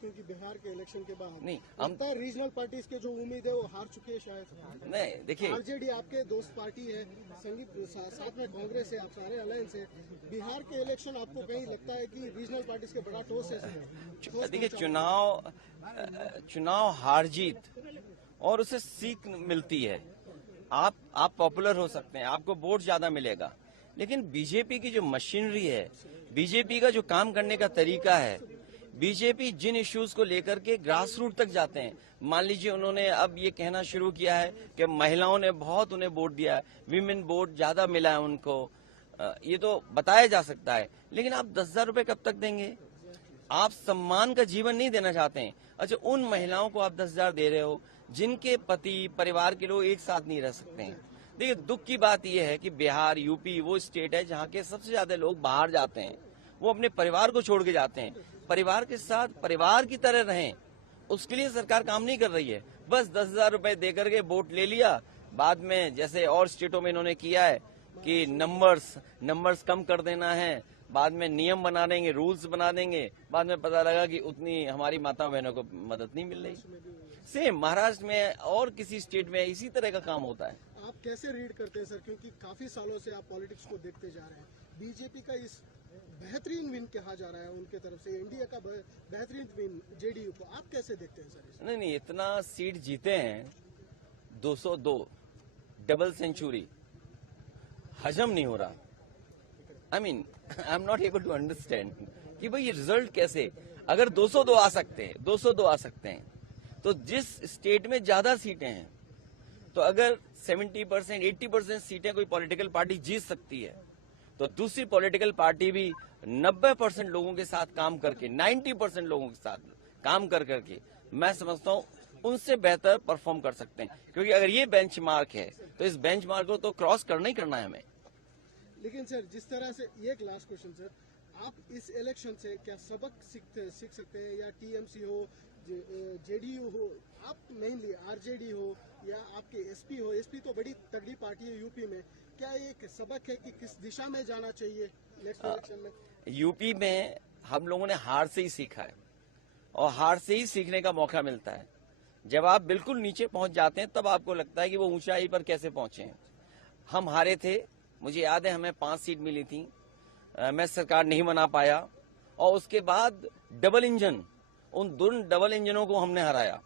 क्योंकि बिहार के इलेक्शन के बाद नहीं, हम रीजनल पार्टीज के जो उम्मीद है वो हार चुके हैं शायद। नहीं, देखिए आरजेडी आपके दोस्त पार्टी है, साथ में कांग्रेस है, आप सारे अलायंस है। बिहार के इलेक्शन आपको कहीं लगता है कि रीजनल पार्टीज के बड़ा ठोस है? देखिए, चुनाव हार जीत और उसे सीख मिलती है। आप पॉपुलर हो सकते हैं, आपको वोट ज्यादा मिलेगा, लेकिन बीजेपी की जो मशीनरी है, बीजेपी का जो काम करने का तरीका है, बीजेपी जिन इश्यूज को लेकर के ग्रास रूट तक जाते हैं। मान लीजिए उन्होंने अब ये कहना शुरू किया है कि महिलाओं ने बहुत उन्हें वोट दिया है, विमेन वोट ज्यादा मिला है उनको, ये तो बताया जा सकता है, लेकिन आप 10,000 रुपए कब तक देंगे? आप सम्मान का जीवन नहीं देना चाहते हैं। अच्छा, उन महिलाओं को आप 10,000 दे रहे हो जिनके पति परिवार के लोग एक साथ नहीं रह सकते हैं। देखिए, दुख की बात यह है कि बिहार, यूपी वो स्टेट है जहाँ के सबसे ज्यादा लोग बाहर जाते हैं, वो अपने परिवार को छोड़ के जाते हैं। परिवार के साथ परिवार की तरह रहें, उसके लिए सरकार काम नहीं कर रही है। बस 10,000 रुपए दे करके वोट ले लिया, बाद में जैसे और स्टेटों में इन्होंने किया है कि नंबर्स कम कर देना है, बाद में नियम बना देंगे, रूल्स बना देंगे, बाद में पता लगा कि उतनी हमारी माता बहनों को मदद नहीं मिल रही। सेम महाराष्ट्र में और किसी स्टेट में इसी तरह का काम होता है। आप कैसे रीड करते हैं सर, क्योंकि काफी सालों से आप पॉलिटिक्स को देखते जा रहे हैं, बीजेपी का इस बेहतरीन विन कहा जा रहा है उनके तरफ से, इंडिया का बेहतरीन विन जेडीयू को, आप कैसे देखते हैं सर? नहीं, इतना सीट जीते हैं, 202 डबल सेंचुरी, हजम नहीं हो रहा। I am not able to understand कि भाई ये रिजल्ट कैसे, अगर 202 आ सकते हैं तो जिस स्टेट में ज्यादा सीटें हैं, तो अगर 70%, 80% सीटें कोई पॉलिटिकल पार्टी जीत सकती है, तो दूसरी पॉलिटिकल पार्टी भी 90% लोगों के साथ काम करके, 90% लोगों के साथ काम करके मैं समझता हूँ उनसे बेहतर परफॉर्म कर सकते हैं। क्योंकि अगर ये बेंचमार्क है तो इस बेंचमार्क को तो क्रॉस करना ही करना है हमें। लेकिन सर, जिस तरह से, ये एक लास्ट क्वेश्चन सर, आप इस इलेक्शन से क्या सबक सीख सकते हैं, या टीएमसी हो, जेडीयू हो, आप मेनली आरजेडी हो, या आपके एसपी तो बड़ी तगड़ी पार्टी है यूपी में, क्या एक सबक है कि किस दिशा में जाना चाहिए नेक्स्ट इलेक्शन में? यूपी में हम लोगों ने हार से ही सीखा है, और हार से ही सीखने का मौका मिलता है। जब आप बिल्कुल नीचे पहुंच जाते हैं तब आपको लगता है कि वो ऊंचाई पर कैसे पहुंचे हैं। हम हारे थे, मुझे याद है, हमें 5 सीट मिली थी, मैं सरकार नहीं बना पाया, और उसके बाद डबल इंजन, उन दोनों डबल इंजनों को हमने हराया।